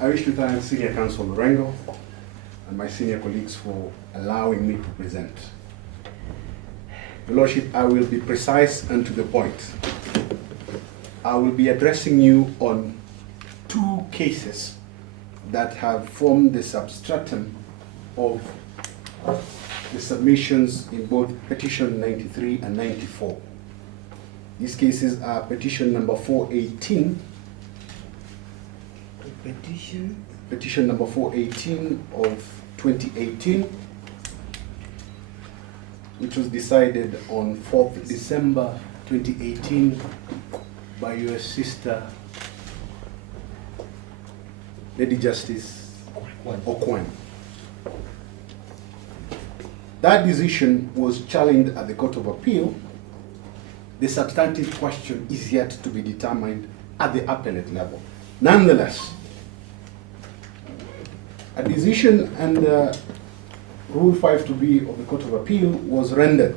I wish to thank Senior Counsel Lorengo and my senior colleagues for allowing me to present. Your Lordship, I will be precise and to the point. I will be addressing you on two cases that have formed the substratum of the submissions in both petition 93 and 94. These cases are petition number 418. Petition number 418 of 2018, which was decided on 4th December 2018 by your sister, Lady Justice Okwan. That decision was challenged at the Court of Appeal. The substantive question is yet to be determined at the appellate level. Nonetheless, a decision under Rule 5(2)(b) of the Court of Appeal was rendered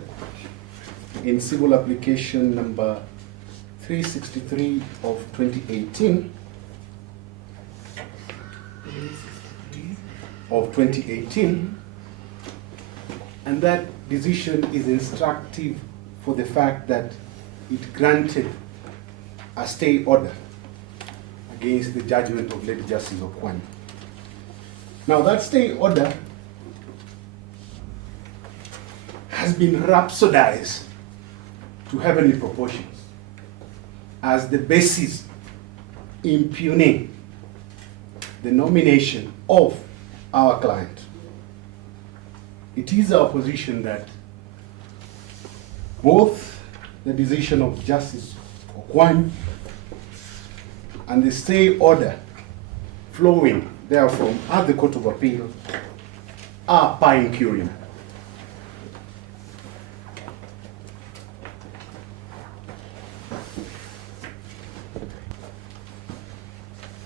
in civil application number 363 of 2018 and that decision is instructive for the fact that it granted a stay order against the judgment of Lady Justice Okwan. Now that stay order has been rhapsodized to heavenly proportions as the basis impugning the nomination of our client. It is our position that both the decision of Justice Okwan and the stay order flowing therefrom at the Court of Appeal are per incurium.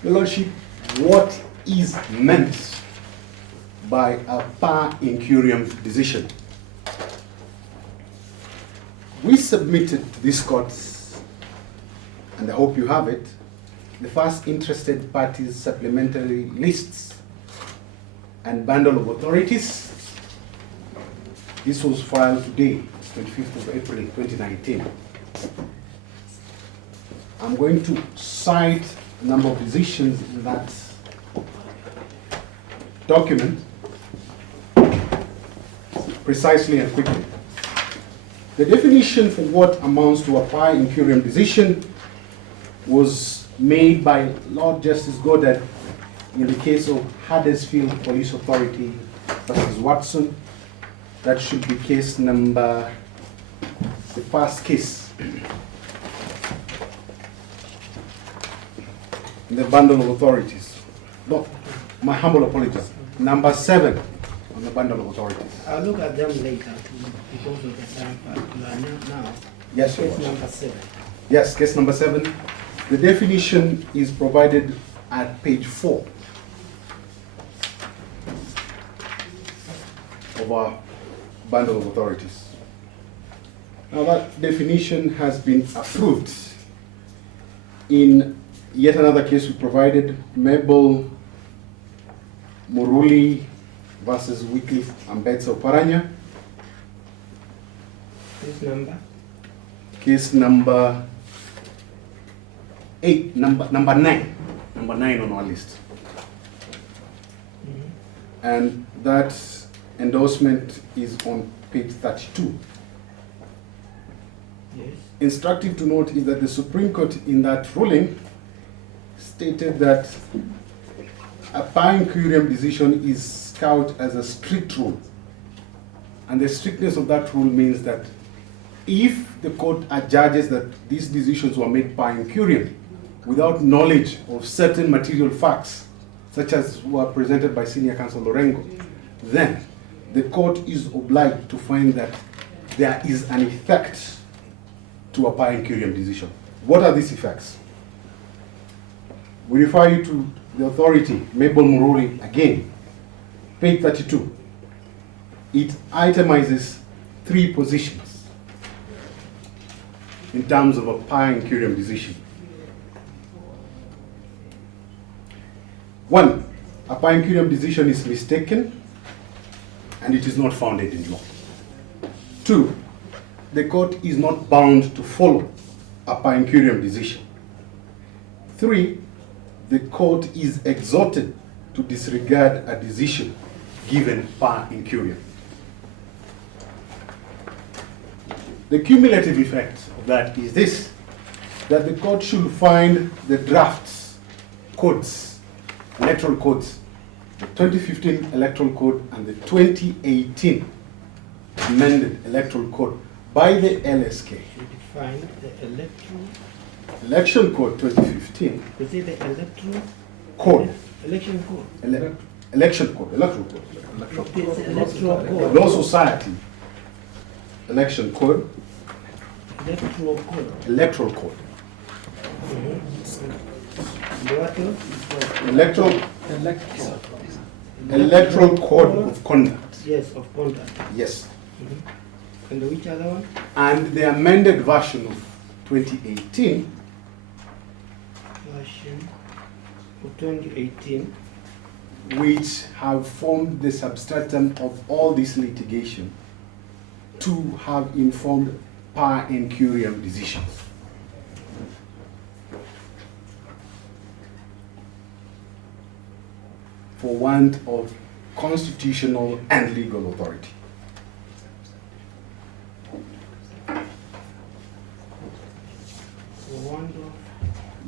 Your Lordship, what is meant by a per incurium decision? We submitted to this court, and I hope you have it, the first interested parties supplementary lists and bundle of authorities. This was filed today, 25th of April 2019. I'm going to cite a number of decisions in that document precisely and quickly. The definition for what amounts to a per incurium decision was made by Lord Justice Goddard in the case of Huddersfield Police Authority versus Watson. That should be case number, the first case in the bundle of authorities. No, my humble apologies. Number 7 on the bundle of authorities. I'll look at them later because of the time now. Yes, case number 7. Yes, case number 7. The definition is provided at page 4 of our bundle of authorities. Now that definition has been approved in yet another case we provided, Mabel Muruli versus Wycliffe Ambetsa Oparanya. This number? Case number 8, number 9. Number 9 on our list. And that endorsement is on page 32. Yes. Instructive to note is that the Supreme Court in that ruling stated that a per incurium decision is scout as a strict rule. And the strictness of that rule means that if the court adjudges that these decisions were made per incurium without knowledge of certain material facts, such as were presented by Senior Counsel Lorengo, then the court is obliged to find that there is an effect to a per incurium decision. What are these effects? We refer you to the authority, Mabel Muruli, again, page 32. It itemizes 3 positions in terms of a per incurium decision. One, a per incuriam decision is mistaken and it is not founded in law. Two, the court is not bound to follow a per incuriam decision. Three, the court is exhorted to disregard a decision given per incuriam. The cumulative effect of that is this, that the court should find the drafts, codes, electoral codes, the 2015 electoral code and the 2018 amended electoral code by the LSK. You define the Election code 2015. is it the electoral Code. election code? Election code, electoral code. It's electoral code. Law Society. Election code, Electoral code. electoral code. What else? Electoral code of conduct. Yes, of conduct. Yes. And which other one? And the amended version of 2018, Version of 2018. which have formed the substratum of all this litigation, to have informed per incuriam decisions. For want of constitutional and legal authority. For want of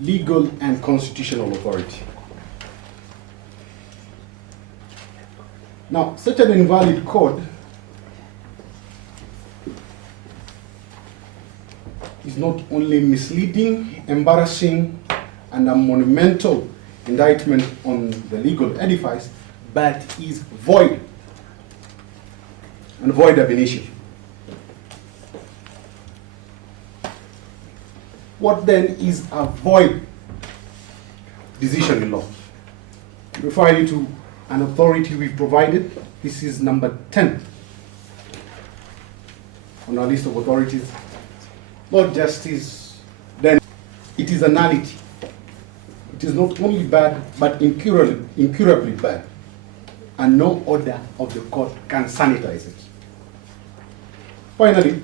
Legal and constitutional authority. Now, such an invalid code is not only misleading, embarrassing, and a monumental indictment on the legal edifice, but is void and void ab initio. What then is a void decision in law? I refer you to an authority we provided. This is number 10 on our list of authorities. Lord Justice, then it is a nullity. It is not only bad, but incurably bad. And no order of the court can sanitize it. Finally,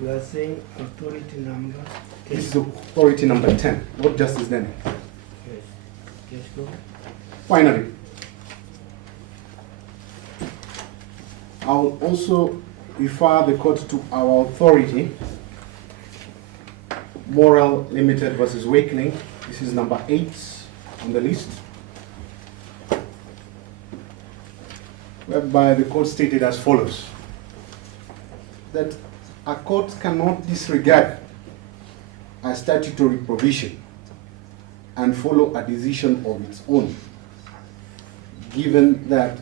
you are saying authority number 10. this is authority number 10, Lord Justice then. Yes. Yes, go. Finally, I'll also refer the court to our authority, Moral Limited versus Wakeling. This is number 8 on the list, whereby the court stated as follows, that a court cannot disregard a statutory provision and follow a decision of its own, given that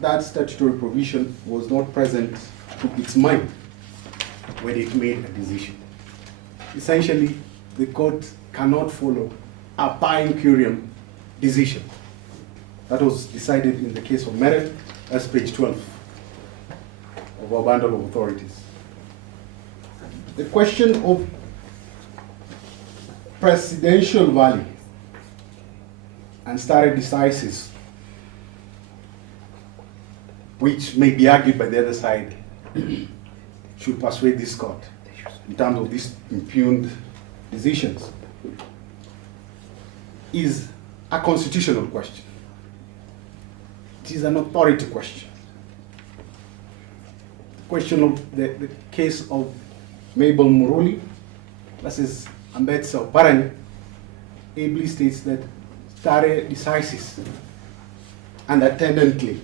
that statutory provision was not present to its mind when it made a decision. Essentially, the court cannot follow a per incuriam decision. That was decided in the case of Merit, that's page 12 of our bundle of authorities. The question of presidential value and stare decisis, which may be argued by the other side, should persuade this court in terms of these impugned decisions, is a constitutional question. It is an authority question. The question of the case of Mabel Muruli versus Ambedsa Oparanya ably states that stare decisis and attendantly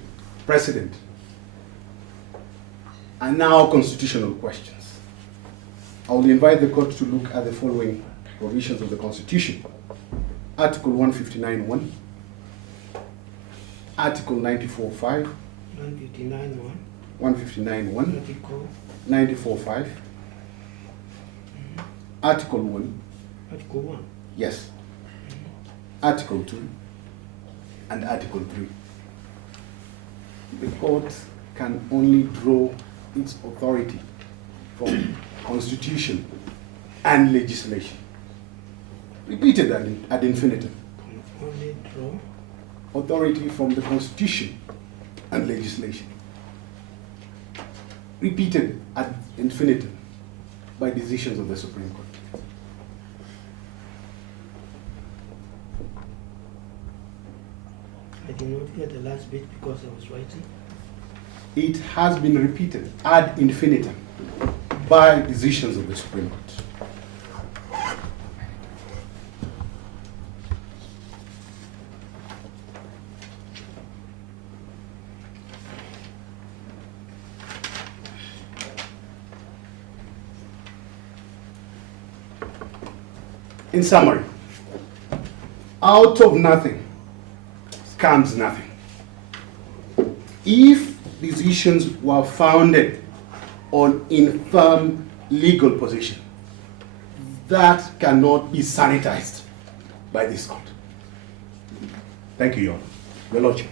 precedent are now constitutional questions. I will invite the court to look at the following provisions of the Constitution. Article 159.1, Article 94.5, 159.1, 159.1, Article 94.5, Article 1, Article 1. yes, Article 2, and Article 3. The court can only draw its authority from Constitution and legislation. Repeated ad infinitum. Can only draw authority from the Constitution and legislation, repeated ad infinitum by decisions of the Supreme Court. I did not hear the last bit because I was writing. It has been repeated ad infinitum by decisions of the Supreme Court. In summary, out of nothing comes nothing. If decisions were founded on infirm legal position, that cannot be sanitized by this court. Thank you, Your Lordship.